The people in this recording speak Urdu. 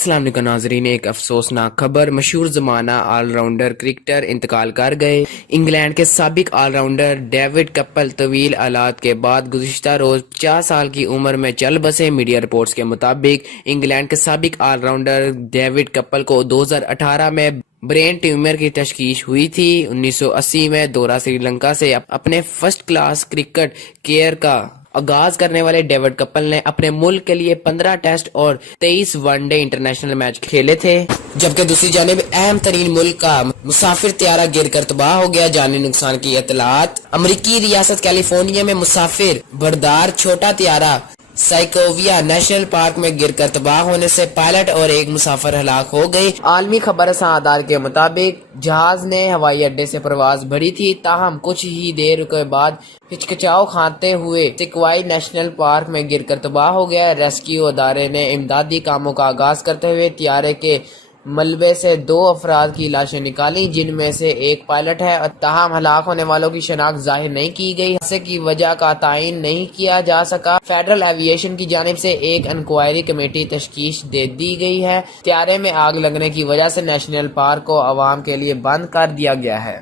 السلام علیکم ناظرین، ایک افسوسناک خبر، مشہور زمانہ آل راؤنڈر کرکٹر انتقال کر گئے۔ انگلینڈ کے سابق آل راؤنڈر ڈیوڈ کپل طویل علائق کے بعد گزشتہ روز 50 سال کی عمر میں چل بسے۔ میڈیا رپورٹس کے مطابق انگلینڈ کے سابق آل راؤنڈر ڈیوڈ کپل کو 2018 میں برین ٹیومر کی تشخیص ہوئی تھی۔ 1980 میں دورہ سری لنکا سے اپنے فرسٹ کلاس کرکٹ کیریئر کا آغاز کرنے والے ڈیوڈ کپل نے اپنے ملک کے لیے 15 ٹیسٹ اور 23 ون ڈے انٹرنیشنل میچ کھیلے تھے، جبکہ دوسری جانب اہم ترین ملک کا مسافر طیارہ گر کر تباہ ہو گیا۔ جانی نقصان کی اطلاعات۔ امریکی ریاست کیلیفورنیا میں مسافر بردار چھوٹا طیارہ سائیکوویا نیشنل پارک میں گر کر تباہ ہونے سے پائلٹ اور ایک مسافر ہلاک ہو گئے۔ عالمی خبر رساں ادارے کے مطابق جہاز نے ہوائی اڈے سے پرواز بھری تھی، تاہم کچھ ہی دیر کے بعد ہچکچاؤ کھاتے ہوئے سیکوائے نیشنل پارک میں گر کر تباہ ہو گیا۔ ریسکیو ادارے نے امدادی کاموں کا آغاز کرتے ہوئے طیارے کے ملبے سے 2 افراد کی لاشیں نکالیں، جن میں سے ایک پائلٹ ہے، تاہم ہلاک ہونے والوں کی شناخت ظاہر نہیں کی گئی۔ حادثے کی وجہ کا تعین نہیں کیا جا سکا۔ فیڈرل ایوییشن کی جانب سے ایک انکوائری کمیٹی تشکیل دے دی گئی ہے۔ طیارے میں آگ لگنے کی وجہ سے نیشنل پارک کو عوام کے لیے بند کر دیا گیا ہے۔